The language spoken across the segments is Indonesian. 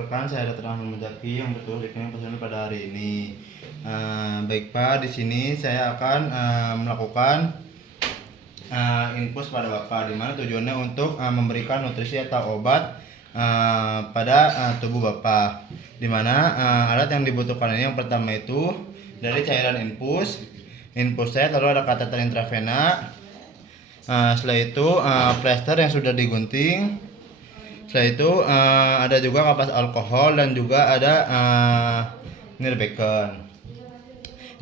Perkenalkan, saya Dr. Ahmad Muzaki yang betul dikenal personil pada hari ini. Baik Pak, di sini saya akan melakukan infus pada Bapak, di mana tujuannya untuk memberikan nutrisi atau obat pada tubuh Bapak. Di mana alat yang dibutuhkan ini yang pertama itu dari cairan infus. Infus saya lalu ada kateter intravena. Setelah itu plester yang sudah digunting. Setelah itu ada juga kapas alkohol dan juga ada nirbeken.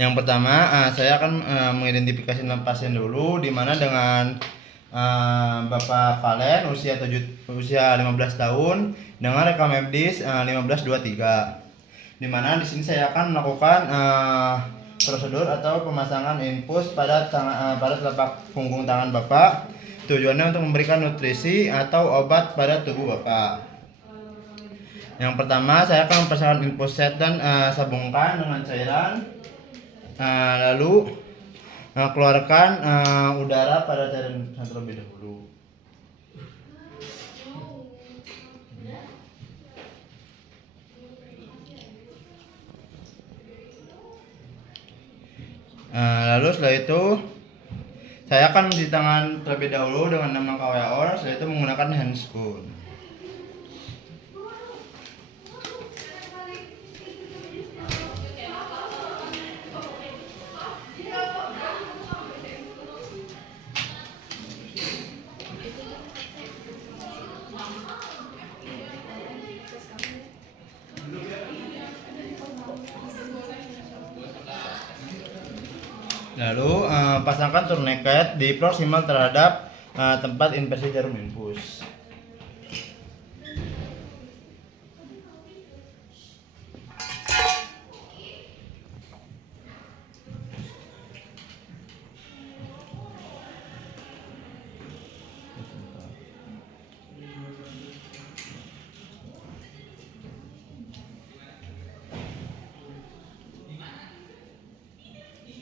Yang pertama saya akan mengidentifikasi pasien dulu, di mana dengan Bapak Valen usia 15 tahun dengan rekam medis 1523. Di mana di sini saya akan melakukan prosedur atau pemasangan infus pada telapak punggung tangan Bapak. Tujuannya untuk memberikan nutrisi atau obat pada tubuh Bapak. Yang pertama saya akan memasangkan infus set dan sabungkan dengan cairan. Lalu keluarkan udara pada cairan terlebih dahulu. Lalu setelah itu saya akan mencuci tangan terlebih dahulu dengan 6 langkah WR, setelah itu menggunakan handscoon. Lalu pasangkan tourniquet di proksimal terhadap tempat inversi jarum infus.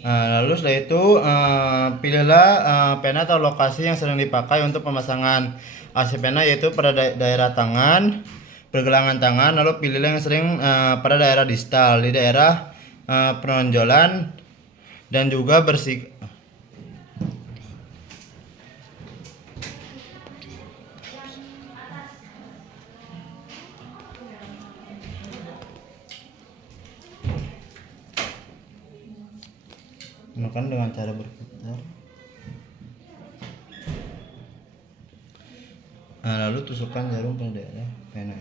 Lalu setelah itu pilihlah pena atau lokasi yang sering dipakai untuk pemasangan AC pena, yaitu pada daerah tangan, pergelangan tangan. Lalu pilihlah yang sering pada daerah distal, di daerah penonjolan, dan juga bersih. Gunakan dengan cara berputar. Lalu tusukkan jarum pada daerah pena.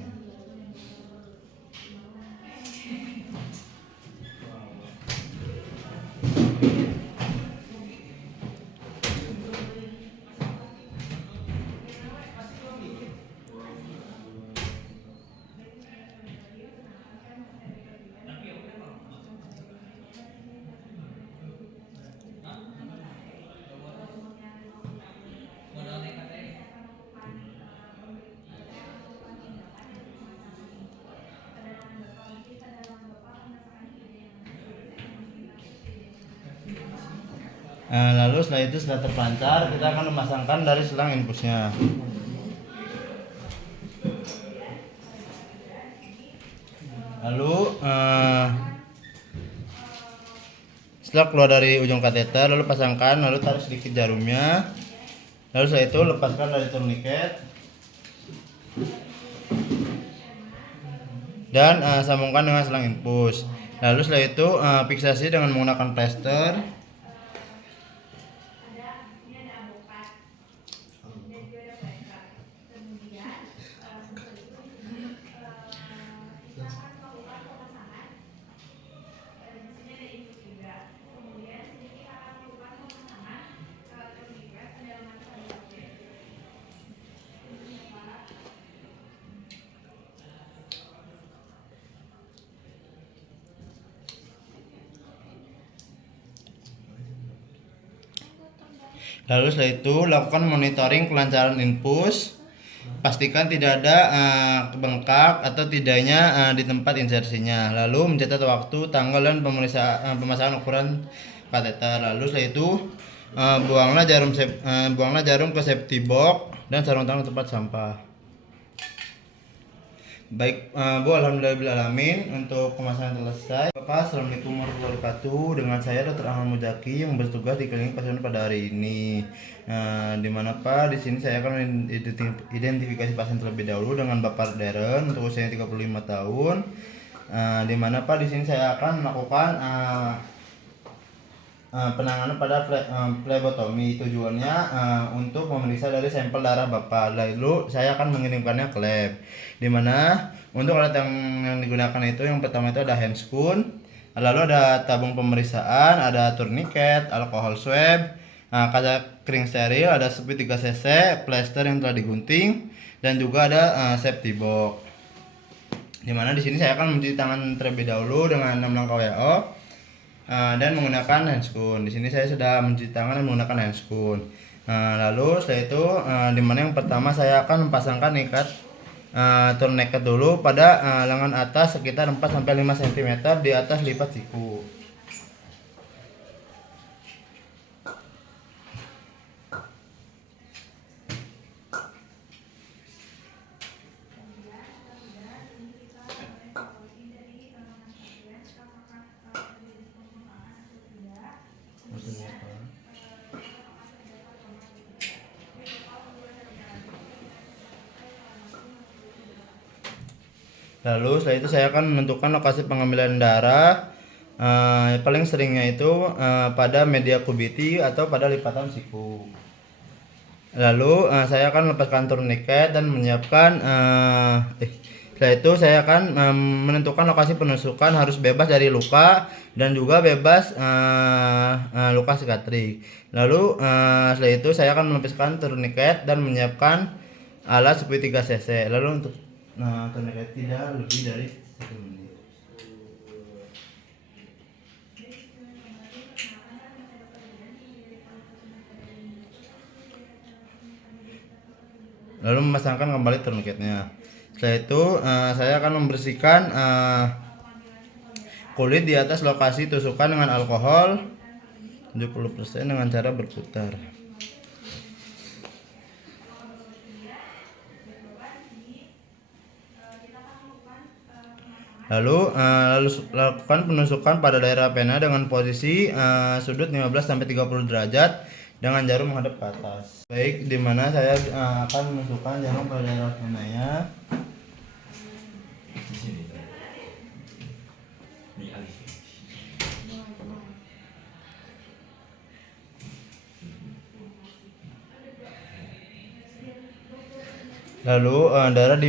Lalu setelah itu, setelah terpancar, kita akan memasangkan dari selang infusnya. Lalu setelah keluar dari ujung kateter, lalu pasangkan, lalu tarik sedikit jarumnya. Lalu setelah itu lepaskan dari tourniquet dan sambungkan dengan selang infus. Lalu setelah itu fiksasi dengan menggunakan plester. Lalu setelah itu lakukan monitoring kelancaran infus. Pastikan tidak ada bengkak atau tidaknya di tempat insersinya. Lalu mencatat waktu, tanggal, dan pemasangan ukuran kateter. Lalu setelah itu buanglah jarum ke safety box dan sarung tangan ke tempat sampah. Baik, Bu, alhamdulillahirobbilalamin, untuk pemasangan selesai. Bapak, assalamualaikum warahmatullahi wabarakatuh. Dengan saya Dr. Ahmad Muzaki yang bertugas di klinik pasien pada hari ini. Di mana Pak, di sini saya akan identifikasi pasien terlebih dahulu dengan Bapak Deren untuk usianya 35 tahun. Di mana Pak, di sini saya akan melakukan penanganan pada flebotomi. Tujuannya untuk memeriksa dari sampel darah Bapak, lalu saya akan mengirimkannya ke lab. Dimana untuk alat yang digunakan itu, yang pertama itu ada handscoon, lalu ada tabung pemeriksaan, ada tourniquet, alkohol swab, kaca kering steril, ada speed 3 cc, plester yang telah digunting, dan juga ada safety box. Dimana di sini saya akan mencuci tangan terlebih dahulu dengan 6 langkah WO. Dan menggunakan handscoon. Di sini saya sudah mencuci tangan dan menggunakan handscoon. Lalu setelah itu, dimana yang pertama saya akan memasangkan ikat tourniquet dulu pada lengan atas sekitar 4-5 cm di atas lipat siku. Lalu setelah itu saya akan menentukan lokasi pengambilan darah. Paling seringnya itu pada media kubiti atau pada lipatan siku. Lalu saya akan melepaskan tourniquet dan menyiapkan setelah itu saya akan menentukan lokasi penusukan, harus bebas dari luka dan juga bebas luka sikatrik. Lalu setelah itu saya akan melepaskan tourniquet dan menyiapkan alat seperti 3 cc. Lalu untuk tourniquet tidak lebih dari 1 menit. Lalu memasangkan kembali tourniquetnya. Setelah itu saya akan membersihkan kulit di atas lokasi tusukan dengan alkohol 70% dengan cara berputar. Lalu lakukan penusukan pada daerah pena dengan posisi sudut 15-30 derajat dengan jarum menghadap ke atas. Baik, dimana saya akan menusukkan jarum pada daerah penanya. Lalu darah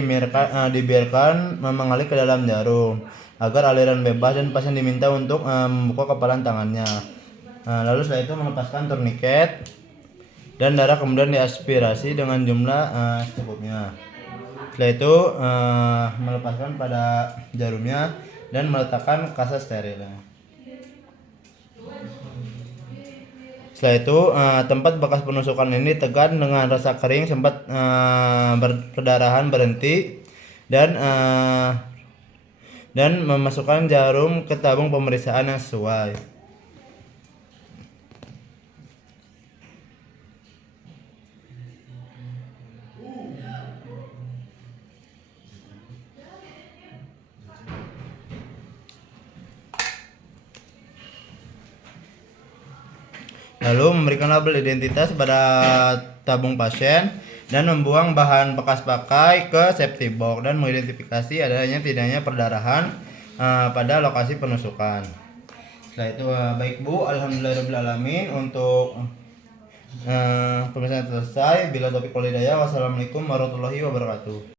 dibiarkan mengalir ke dalam jarum agar aliran bebas, dan pasien diminta untuk membuka kepalan tangannya. Lalu setelah itu melepaskan tourniquet dan darah kemudian diaspirasi dengan jumlah secukupnya. Setelah itu melepaskan pada jarumnya dan meletakkan kaca sterilnya. Setelah itu tempat bekas penusukan ini ditekan dengan rasa kering sempat perdarahan berhenti, dan memasukkan jarum ke tabung pemeriksaan yang sesuai. Lalu memberikan label identitas pada tabung pasien dan membuang bahan bekas pakai ke safety box dan mengidentifikasi adanya tidaknya perdarahan pada lokasi penusukan. Setelah itu baik Bu, alhamdulillahirobbilalamin, untuk pemeriksaan selesai. Bila taufiq wal hidayah, wassalamualaikum warahmatullahi wabarakatuh.